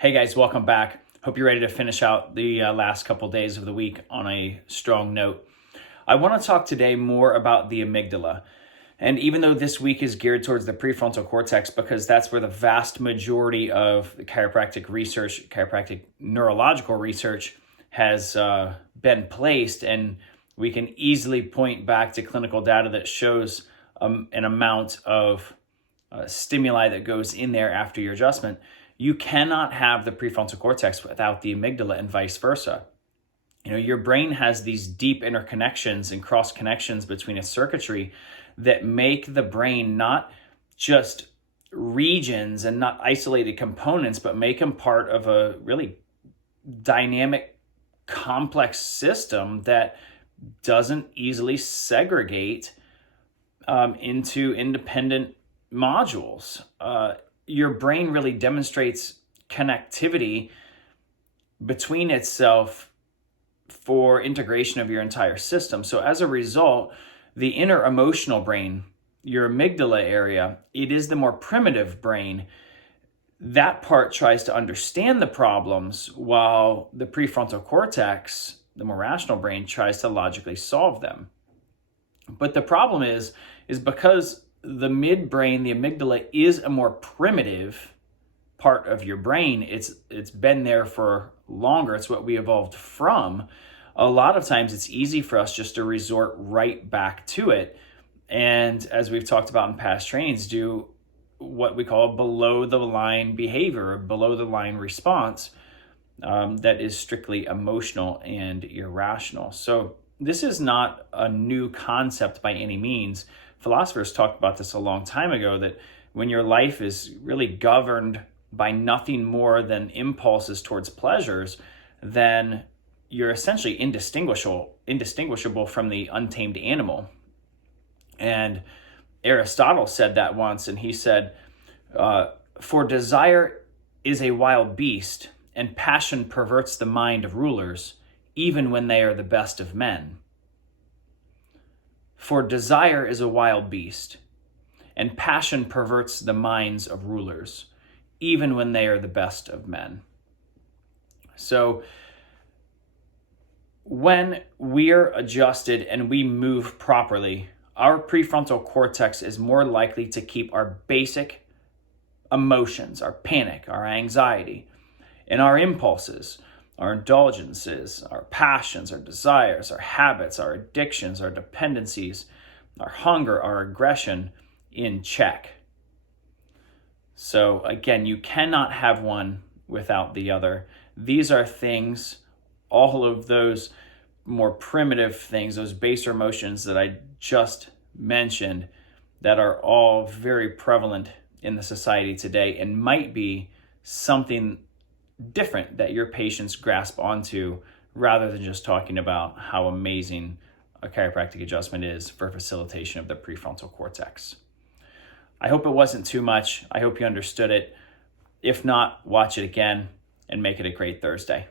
Hey guys, welcome back. Hope you're ready to finish out the last couple days of the week on a strong note. I want to talk today more about the amygdala. And even though this week is geared towards the prefrontal cortex, because that's where the vast majority of the chiropractic research, chiropractic neurological research has been placed, and we can easily point back to clinical data that shows an amount of stimuli that goes in there after your adjustment. You cannot have the prefrontal cortex without the amygdala and vice versa. You know, your brain has these deep interconnections and cross connections between its circuitry that make the brain not just regions and not isolated components, but make them part of a really dynamic, complex system that doesn't easily segregate into independent modules. Your brain really demonstrates connectivity between itself for integration of your entire system. So as a result, the inner emotional brain, your amygdala area, it is the more primitive brain. That part tries to understand the problems while the prefrontal cortex, the more rational brain, tries to logically solve them. But the problem is because the midbrain, the amygdala, is a more primitive part of your brain. It's been there for longer. It's what we evolved from. A lot of times it's easy for us just to resort right back to it. And as we've talked about in past trainings, do what we call below the line behavior, or below the line response that is strictly emotional and irrational. So this is not a new concept by any means. Philosophers talked about this a long time ago, that when your life is really governed by nothing more than impulses towards pleasures, then you're essentially indistinguishable from the untamed animal. And Aristotle said that once, and he said, for desire is a wild beast, and passion perverts the mind of rulers, even when they are the best of men. For desire is a wild beast, and passion perverts the minds of rulers, even when they are the best of men. So when we're adjusted and we move properly, our prefrontal cortex is more likely to keep our basic emotions, our panic, our anxiety, and our impulses, our indulgences, our passions, our desires, our habits, our addictions, our dependencies, our hunger, our aggression in check. So again, you cannot have one without the other. These are things, all of those more primitive things, those baser emotions that I just mentioned, that are all very prevalent in the society today, and might be something different that your patients grasp onto, rather than just talking about how amazing a chiropractic adjustment is for facilitation of the prefrontal cortex. I hope it wasn't too much. I hope you understood it. If not, watch it again and make it a great Thursday.